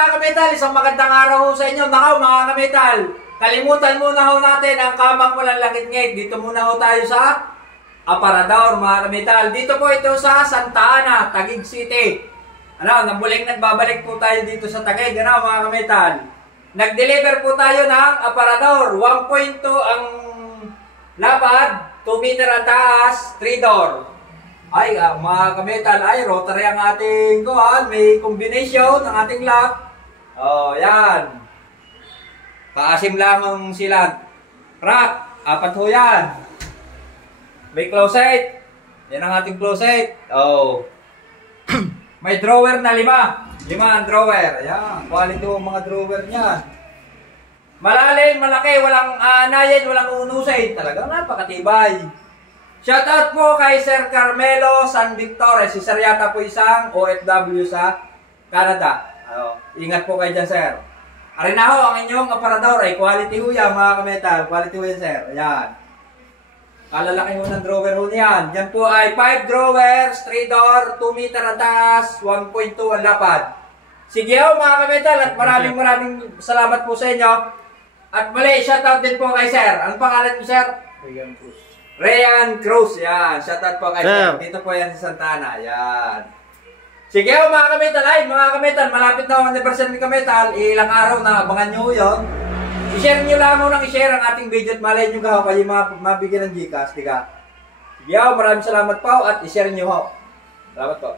mga kametal, isang magandang araw ho sa inyo. Nakaw mga kametal, kalimutan muna ho natin ang kamang walang langit-ngit. Dito muna ho tayo sa Aparador mga kametal. Dito po ito sa Santa Ana, Taguig City. Namuling nagbabalik po tayo dito sa Taguig, mga kametal. Nag-deliver po tayo ng Aparador. 1.2 ang lapad, 2 meter ang taas, 3 door. Ay, mga kametal, ay, rotary ang ating kuhan. May combination ng ating lock. Oh, yan. Paasim lang ang silag. Rack, 4 ho yan. May closet. Yan ang ating closet. Oh. May drawer na 5. 5 ang drawer. Ayan, quality ang mga drawer niya. Malalim, malaki, walang anayan, walang unusay. Talagang napakatibay. Shoutout po kay Sir Carmelo San Victor. Si Sir yata po isang OFW sa Canada. Ingat po kayo dyan, Sir. Arin na ho, ang inyong aparador ay quality ho yan, mga kametal. Quality ho yan, Sir. Ayan. Kalalaki ho ng drawer ho niyan. Yan po ay 5 drawers, 3 door, 2 meter ang taas, 1.2 ang lapad. Sige ho, mga kametal, at maraming salamat po sa inyo. At muli, shoutout din po kay Sir. Anong pangalan mo, Sir? Ryan Cruz. Ryan Cruz, yan. Shoutout po kay Sir. Dito po yan sa Santa Ana, yan. Sige ho, mga kametal. Ay, mga kametal, malapit na ang anniversary ni kametal. Ilang araw na, abangan nyo yun. I-share nyo lang mo nang i-share ang ating video at malay nyo ka kayo mabigyan ng Gcash, diga. Sige ho, maraming salamat po at i-share nyo ho. Salamat po.